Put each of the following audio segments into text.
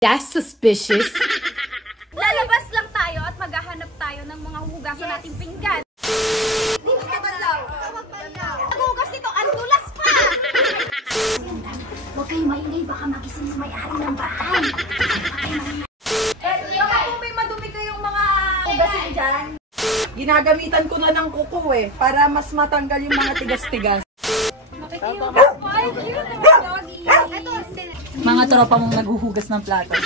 That's suspicious. Lalabas lang tayo at maghahanap tayo ng mga huhugasan nating pinggan. Naghuhugas nito, ang dulas pa! Huwag kayo maingay, baka magising sa may-ari ng bahay. Baka po may madumi kayong mga hugasin dyan. Ginagamitan ko na ng kuko para mas matanggal yung mga tigas-tigas. Mga tropa mong naghuhugas ng plato.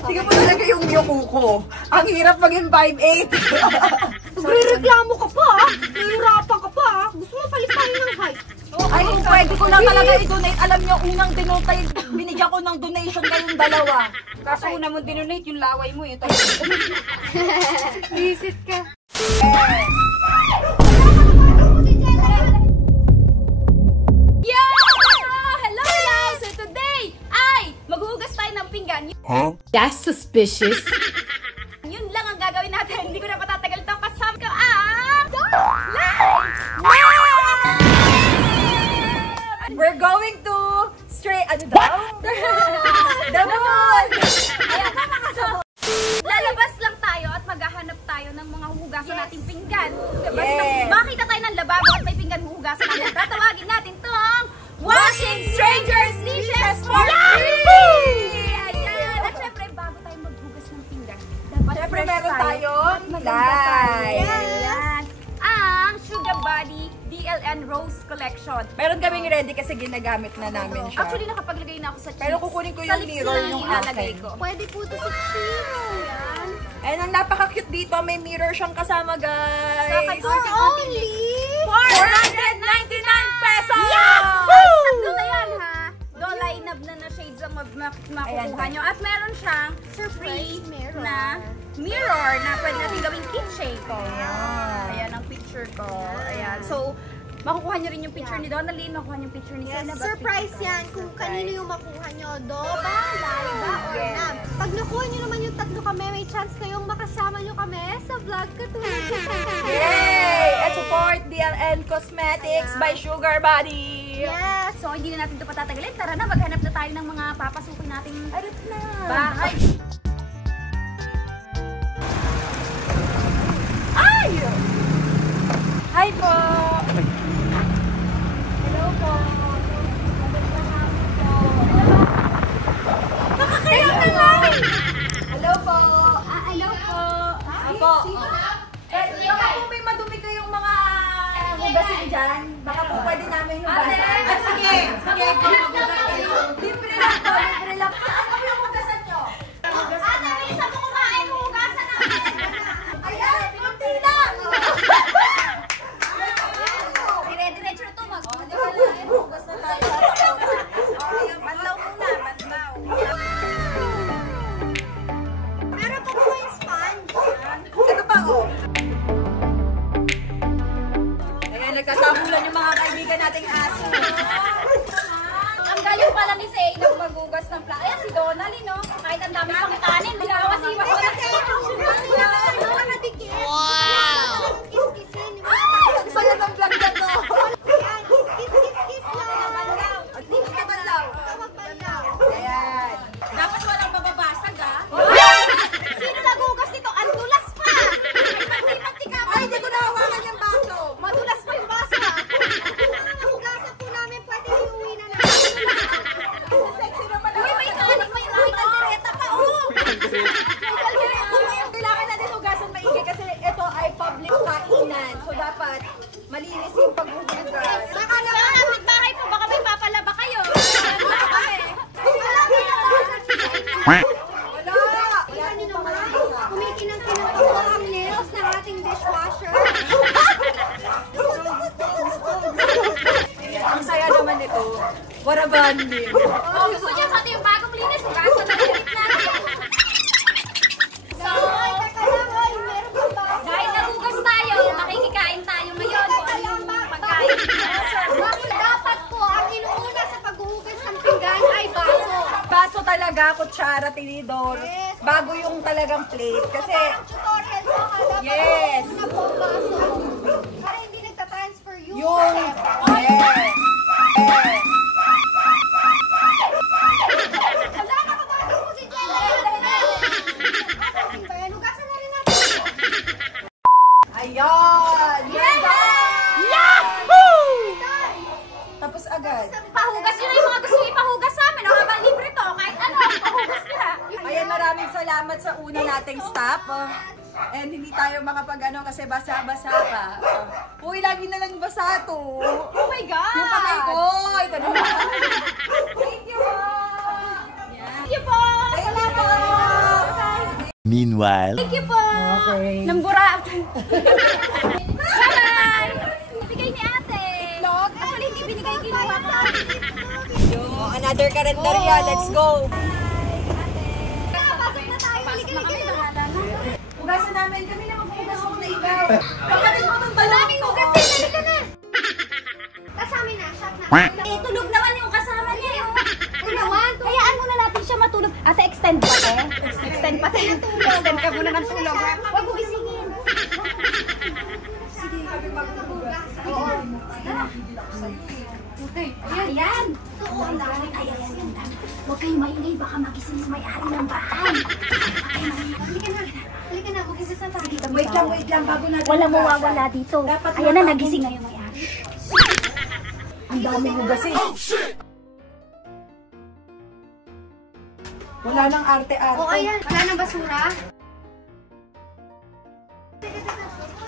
Tingnan mo talaga yung kuko. Ang hirap maging 5'8". Nagre-reklamo ka pa, nahihirapan ka pa. Gusto mo palipahin ng height. Ay, kung pwede ko na talaga i-donate. Alam niyo, unang dinotay, binigyan ko ng donation kayong dalawa. Kaso una mo dinonate yung laway mo ito. Visit ka. Hello! So today ay maghuhugas tayo ng pinggan. That's suspicious. Yun lang ang gagawin natin. Hindi ko na patatagal ito. Kasama ko ang We're going to straight, ano daw? The moon! Ayan, lalabas lang tayo at maghahanap tayo ng mga huhugasan nating pinggan. Diba? Yes. Makita tayo ng lababo at may pinggan huhugasan natin. Tatawagin natin itong Washing Strangers Dishes for Free! Ayan! At syempre, bago tayo maghugas ng pinggan, dapat Syempre, fresh meron tayong Maganda light. Ayan! Ang Sugar Body DLN Rose Collection. Meron kaming ready kasi ginagamit na namin siya. Actually, nakapaglagay na ako sa cheeks. Pero kukunin ko Sa yung lips mirror na lang yung ilalagay akin. ko. Pwede po ito sa cheeks. Yan. And ang napaka-cute dito, may mirror siyang kasama, guys. For only 499 pesos! Tatlo na yan, ha? Do line-up na shades ang makukuha nyo. At meron siyang free mirror na mirror na pwede natin gawing keychain ko. Ayan. Ayan ang picture ko. Ayan. So, makukuha nyo rin yung picture ni Donnelly, makukuha nyo yung picture ni Yes, Senab. surprise yan kung kanino yung makuha nyo. Doba, Laiba, or Yes. Nab. Pag nakuha nyo naman yung tatlo kami, may chance kayong makasama nyo kami sa vlog katulad nito. Yay! At support DLN Cosmetics by Sugar Body. Yes! So, hindi na natin ito patatagalin. Tara na, maghanap na tayo ng mga papasukin nating Arap na. bahay. Ay! Hi po! Hello po. Nakakaya ka lang! Hello po. Hello po. Apo. Baka po may madumi kayong mga hugasin dyan. Baka po pwede namin hugasan. Sige! Sige! Libre lang po! Libre lang po! Ano po yung hugasan nyo? Ate, bilisan mo kumain. Hugasan namin. Ayan! Kunti lang! Dire-diretso na ito. Hugas na tayo. Banlaw muna. Banlaw. Meron pa po yung sponge. Ito pa, oh. Ayan, nagkasabulan yung mga kaibigan nating aso. Ang galing pala ni Say nang magugas ng plato. Ayan, si Donnelly, no? Kahit ang dami pang kanin, binawas-iwas ko na Wow! Kiss-kissin. Ang saya ng vlog na to. Ayan, kiss-kiss lang. Dito ka banlaw. Tawag banlaw. Ayan. Dapat walang mababasag, ha? Sino nagugas nito? Ang dulas pa! Pati-pati ka. Ay, hindi ko nahawakan yung baso. Madulas pa yung baso, ha? Hugasan po namin, pwede iuwi na namin. Sexy naman Uy, may kanin, may kaldereta pa, oh! May kaldereta pa. Kailangan natin hugasan maigi kasi ito ay public kainan. So, dapat malinis yung paghuhugas. Saka naman, kapit bahay po, baka may papalaba kayo. Baka kami. Wala! Tingnan nyo naman, kumikinang-kinang pa po ang nails ng ating dishwasher. Ang saya naman ito. What a bonding. Oh, gusto niyo pati yung bagong linis, hugasan na ulit natin. So, Ay, teka lang, ay, meron pa ba? dahil nagugas tayo, makikikain tayo ngayon. Kung ano yung pagkain. Dapat po, ang inuuna sa paghuhugas ng pinggan ay baso. Baso talaga, kutsara, tinidor. Yes. Bago yung talagang plate. Kasi, Ang tutorial po, hanap yes. na po ang baso. Para hindi nagtatransfer yung yung, yes. Yes. na nating stop. And hindi tayo makapag kasi basa-basa pa. Uy, lagi na lang basa to. Oh my God! Yung kamay ko. Ito naman. Thank you po. Thank you po! Thank you po. Meanwhile, Thank you po! Nambura! Bye! Bigay ni ate! Itlog? Actually, hindi binigay ginawa ko. Another karinderya. Let's go. Pasok na tayo. Halika. Hugasan namin. Kami na maghugas na ikaw. Kapatid mo ng balong. Daming hugasin. Halika na. Kasama na. Shot na. Eh, tulog naman yung kasama niya. Unawan. Hayaan muna natin siya matulog. Ate, extend pa te. Extend pa te. Extend ka muna ng tulog. Ha? Huwag mo gisingin. Sige, kami maghugas. Oo. Ayan. Huwag kayo maingay. Baka magising yung may-ari ng bahay. Halika na. Halika na. Hugasin na tayo. Wait lang. Bago natin Walang hugasan. mawawala dito. Dapat Ayan na, mapapong- nagising ngayon may-ari. Ang daming hugasin. Wala nang arte-arte. O, ayan. Wala nang basura.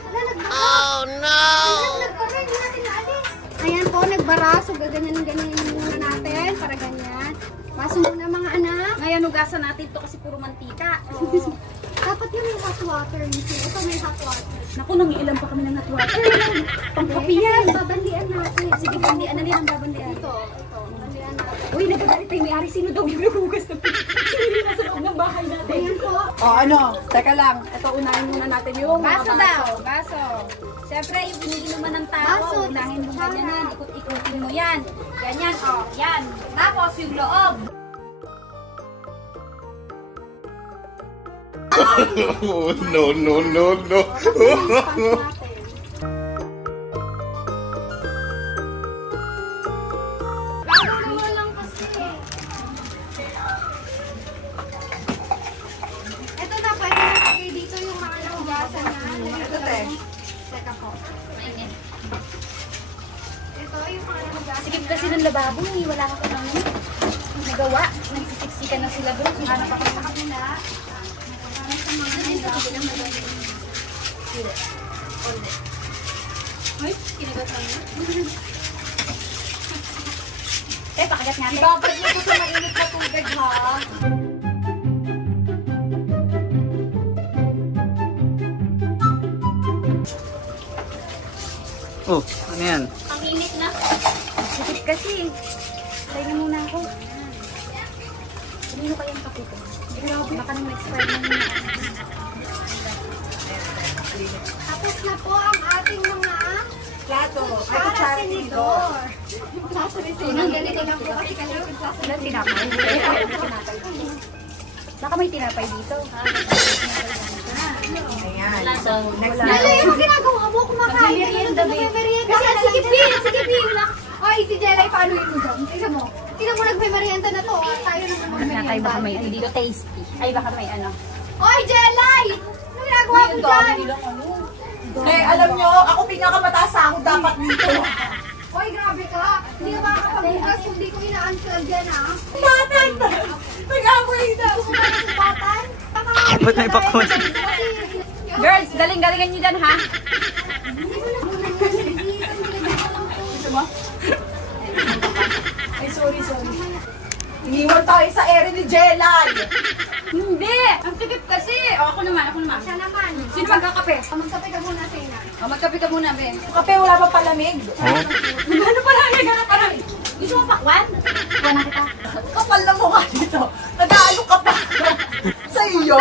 Wala, nagbara. Oh, no! Nagbara, hindi natin naalis. Ayan po, nagbara. So, gaganyan-ganyan muna natin. Para ganyan. Paso muna mga anak. Ngayon, hugasan natin to kasi puro mantika. Oo. Dapat yun yung hot water. Ito may hot water. Naku, nangiilan pa kami ng hot water. Pangkapi yan. Babandian natin. Sige, bandian na nilang babandian. Ito. Babandian natin. Uy, nagagalit tayo may-ari. Sino daw yung nagugas na sino yung nasa loob ng bahay natin? Ayan po. Teka lang. Ito, unahin muna natin yung mga Baso daw, baso. Siyempre, yung iniinuman ng tao, Baso, unahin mo tsara. ganyan, ikot-ikutin mo yan. Ganyan, oh, yan. Tapos yung loob. oh no. Lalo lang kasi. Ito na, pwede na lagay dito yung mga nahugasan na. Ito, te. Teka po. Ito yung mga nahugasan. Sikip kasi ng lababo, eh. Wala ka pa naman nagawa. Nagsisiksikan na sila doon. Hanap ako sa Kanila. Uy, kinagat lang na. Pakagat nga. Ibabad niyo ko sa mainit na tubig, ha? Oh, ano yan? Ang init na. Sikip kasi. Try na muna ako. Kanino kayang kape ko? Baka nang expire na muna. Tapos na po ang ating mga Plato. Ay, para kutsara tinidor. Plato ni Sinang. Ganito lang po kasi kayo yung plato. Wala tinapay. Baka may tinapay dito. Ayan. So, Lalo yung ginagawa mo, kumakain ka na nagme-merienda. Kasi sige, Oy, si Jelay, paano yun dyan? Tingnan mo. Tingnan mo, nagme-merienda na to. Tayo naman Ay, mag-merienda. baka may ano dito tasty. Ay, baka may ano. Oy, Jelay! Ano ginagawa mo dyan? Alam nyo, ako pinakamataas sahod dapat dito. Oy, grabe ka. Hindi ka makakapagbukas kung di ko ina-unplug yan, ha? Batan! Nag-away na. Batan? Ba't may pakwan? Girls, galing-galingan nyo dyan, ha? Ay, sorry. Iniwan tayo sa ere ni Jelay. Hindi! Ang tikip kasi! O, ako naman. Siya naman. Sino magkakape? Magkape ka muna, Sina. O, magkape ka muna, be. Kape, wala pa palamig. Gano'n pala. Gusto mo pakwan? Pakwan na kita. Kapal na mukha dito. Nag-aalok ka pa. Sa iyo?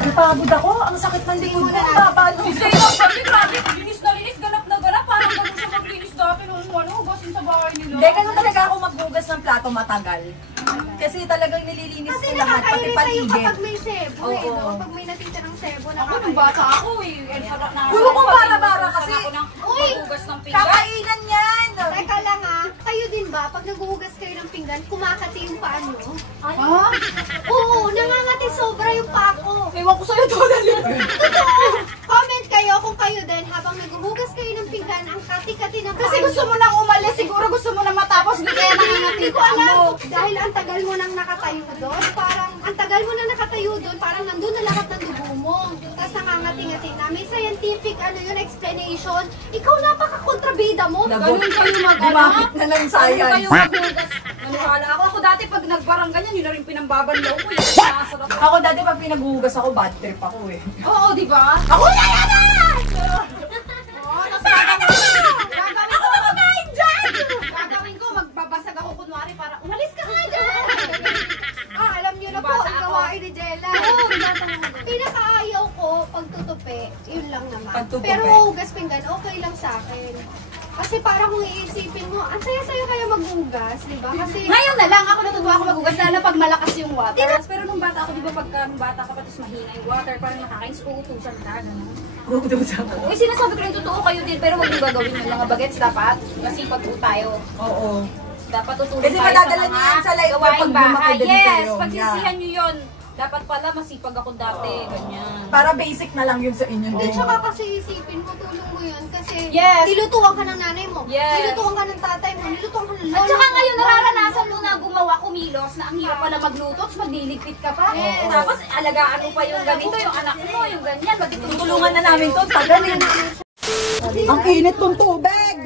Napagod ako. Ang sakit ng likod ko. Babalo. Sa'yo, kasi grabe. Linis na linis, ganap na ganap. Parang ganun siya maglinis dati. Hugasin sa bahay nila. Hindi, ganun talaga ako maghugas ng plato matagal. Kasi talagang nililinis Kasi ko lahat, pati nakakairita yung paligid. kapag may sebo, eh, Oo. no? Pag may natita ng sebo, Ako, nung nakakairita. bata ako, eh. Huwag mo kong bara-bara kasi. Ako ng Uy! hugas ng pinggan. Kakainan yan! Teka lang, ha? Kayo din ba, pag naghuhugas kayo ng pinggan, kumakati yung paa nyo? Ha? Oo, nangangati sobra yung paa ko. Ewan ko sa'yo totally. Totoo! Comment kayo kung kayo din, habang naghuhugas kayo ng pinggan, ang kati-kati ng paa Kasi gusto mo nang umalis, siguro gusto mo nang matapos, hindi kaya nangangati Hindi ko alam, dahil ang tagal mo nang nakatayo doon, parang ang tagal tagal mo na nakatayo doon, parang nandun na lahat ng dugo mo. Tapos nangangati-ngati na. May scientific, explanation. Ikaw napaka-kontrabida mo. Ganun kayo Gumamit na lang science. Ganun kayo maghugas. Maniwala ako. Ako dati pag nagbarang ganyan, yun na rin pinambabanlaw ko. Ako dati pag pinaghuhugas ako, bad trip ako eh. Oo, di ba? Ako na yan! Oo, tapos gagawin ko, magbabasag ako kunwari para, umalis ka nga dyan! Alam niyo na po, ang gawain ni Jella. Pinakaayaw ko, pagtutupi, yun lang naman. Pagtutupi. Pero hugas pinggan, okay lang sa akin. Kasi parang kung iisipin mo, ang saya-saya kaya maghugas, di ba? Kasi Ngayon na lang ako natutuwa ako maghugas lalo pag malakas yung water. Pero nung bata ako, di ba pagka nung bata ka pa tapos mahina yung water, parang nakakainis, uutusan ka. Uutusan ko. Uy, sinasabi ko rin totoo kayo din, pero huwag yung gagawin yung mga bagets dapat. Masipag po tayo. Oo. Dapat tutulong Kasi tayo madadala sa niyo mga yan sa life gawaing kapag lumaki bahay. din Yes, kayo. pagsisihan nyo yun. Dapat pala masipag ako dati, ganyan. Para basic na lang yun sa inyo. Hindi, tsaka kasi isipin mo, tulong mo yun. Kasi Yes. nilutuan ka ng nanay mo, Yes. nilutuan ka ng tatay mo, nilutuan ka ng At lolo saka mo. ngayon nararanasan mo na gumawa kumilos na ang hirap pala magluto, tapos magliligpit ka pa. Yes. Tapos alagaan mo pa yung ganito, yung anak mo, yung ganyan. Tutulungan na namin to, tagalin. Ang init tong tubig.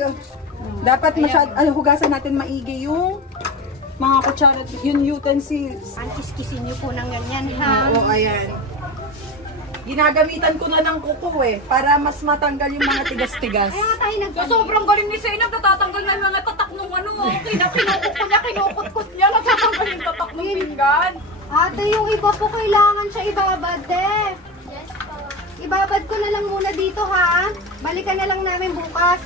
Dapat hugasan natin maigi yung mga kutsara, yung utensils. Ang kiskisin niyo po ng ganyan, ha? Oo, ayan. Ginagamitan ko na ng kuko eh, para mas matanggal yung mga tigas-tigas. Kaya tayo So, sobrang galing ni Zainab, natatanggal na yung mga tatak nung ano, kinukot niya, natatanggal yung tatak ng pinggan. Ate, yung iba po kailangan siya ibabad, eh. Yes po. Ibabad ko na lang muna dito, ha? Balikan na lang namin bukas.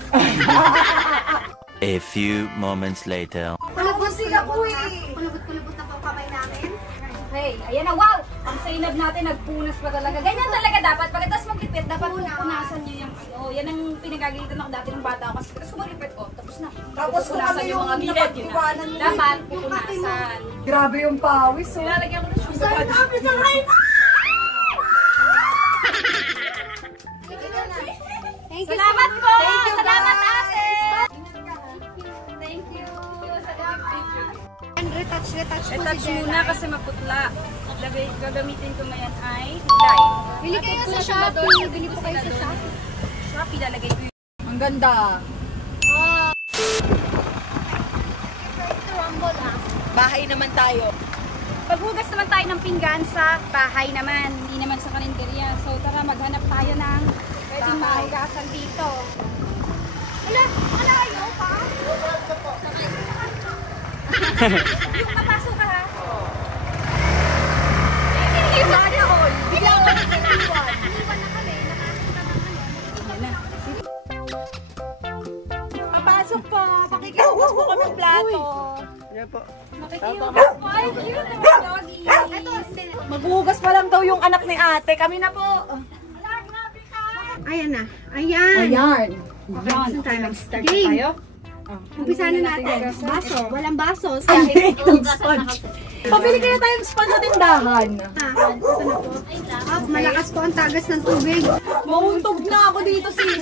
A few moments later. Kulubot sila po, eh. Kulubot na po kamay namin. Hey, ayan na, wow! Ang Zainab natin, nagpunas pa talaga. Ganyan talaga dapat. Pagkatapos maglipit, dapat pupunasan niyo yung ano. Yan ang pinagagalitan ako dati ng bata ako. Kasi pagkatapos maglipit, tapos na. Tapos kung pupunasan ano yung mga yung gilid. Yun na. napag-iwanan mo. Dapat pupunasan. Grabe yung pawis. Oh. Nilalagyan ko na sugar. Thank you Salamat so po! much. Thank you, Salamat guys. ate! Thank you. And retouch po Retouch si muna Jelay. kasi maputla. Gagamitin ko ngayon ay lime. Bili kayo sa Shopee. Bili po kayo sa Shopee. Shopee, lalagay ko yun. Ang ganda. Bahay naman tayo. Paghugas naman tayo ng pinggan sa bahay naman, hindi naman sa karinderya. So tara, maghanap tayo ng pwedeng mahugasan dito. Wala, ayaw pa. Yung papasok ka ha. Sana all. Bigla ko na kiniwan. Iniwan na kami. Nakakita na kami. Papasok po. Makikihugas po kami plato. Makikihugas po. Ay, cute naman doggy. Maghuhugas pa lang daw yung anak ni ate. Kami na po. Ayan na. Ayan. Ayan. Saan tayo mag-start tayo? Umpisa na natin. Baso. Walang baso. Ang big ng sponge. Pabili kaya tayong sponge sa tindahan. Malakas po ang tagas ng tubig. Mauntog na ako dito, sis.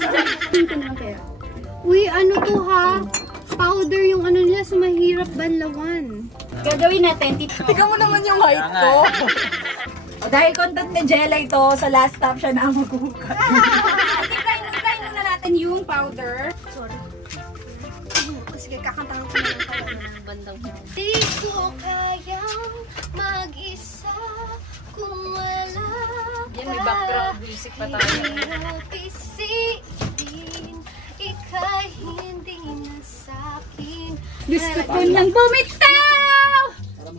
Uy, ano to ha? Powder yung ano nila, so mahirap banlawan. Gagawin natin. Tignan mo naman yung height ko. Dahil content ni Jella ito, sa last stop siya na ang maghuhugas. Try muna natin yung powder. Sige, kakantahan ko na lang kayo. Di ko kayang mag-isa kung wala Yan, may background music pa tayo. Pisipin, ika'y hindi na sa'kin. Gusto ko nang bumitaw!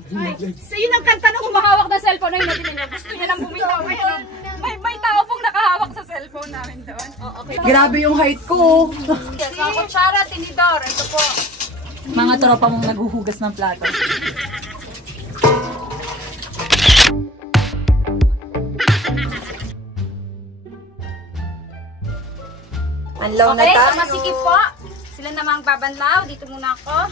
Ay, so yun ang kanta na humahawak na cellphone na yun natin niyo. Gusto niya nang bumitaw ngayon. May tao pong nakahawak sa cellphone namin doon. Oh, okay. Grabe yung height ko. Yes, so, kutsara, tinidor. Ito po. Mga tropa mong naghuhugas ng plato. Anlaw na Okay, so tayo. masikip po. Sila namang babanlaw. Dito muna ako.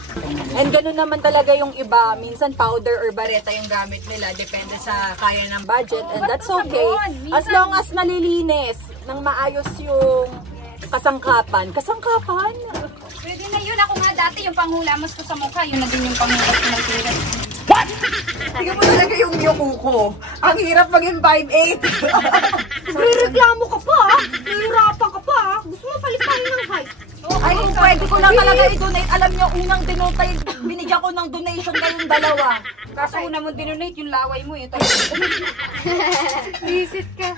And ganun naman talaga yung iba. Minsan powder or bareta yung gamit nila. Depende sa kaya ng budget. And that's okay. As long as nalilinis ng maayos yung kasangkapan. Kasangkapan? Pwede na yun. Ako nga dati yung panghulamos ko sa mukha. Yun na din yung panghulas ko ng tingin. Tingnan mo talaga yung yuko ko. Ang hirap maging 5'8". Nagrereklamo ka pa, ah. Nahihirapan ka pa, ah. Gusto mo palitan ng height. Ay, pwede ko na talaga i-donate. Alam niyo, unang dinotay, binigyan ko ng donation kayong dalawa. Kaso una mo dinonate yung laway mo eh. Visit ka.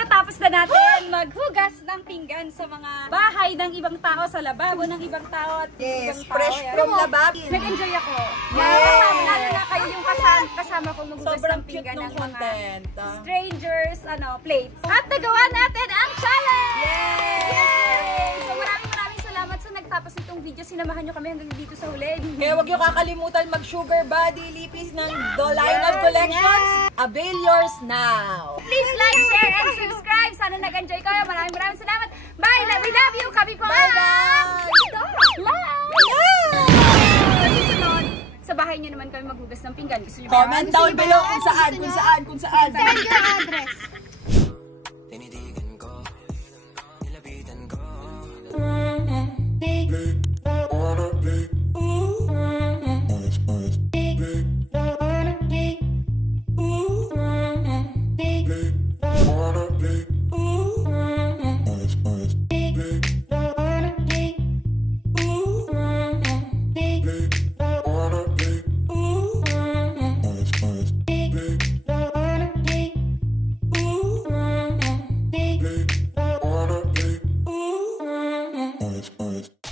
Tapos na natin maghugas ng pinggan sa mga bahay ng ibang tao, sa lababo ng ibang tao at Yes, ibang tao. fresh Yan. from labab. Nag-enjoy ako. Yes. Kasama na kayo yung kasama kong maghugas Sobrang ng cute pinggan ng ng mga content. strangers plates. At nagawa natin ang challenge! Yay! So maraming salamat sa nagtapos itong video. Sinamahan nyo kami hanggang dito sa huli. Kaya huwag niyo kakalimutan mag-sugar body lipis ng Dolinab Collections. Avail yours now. Please like, share, and subscribe. Sana nag-enjoy kayo. Maraming salamat. Bye! We love you! Kami po Bye, Susunod, sa bahay niyo naman kami maghugas ng pinggan. Gusto niyo ba? Comment down below kung saan. Send your address. Tinitigan ko, nilapitan ko. Nice.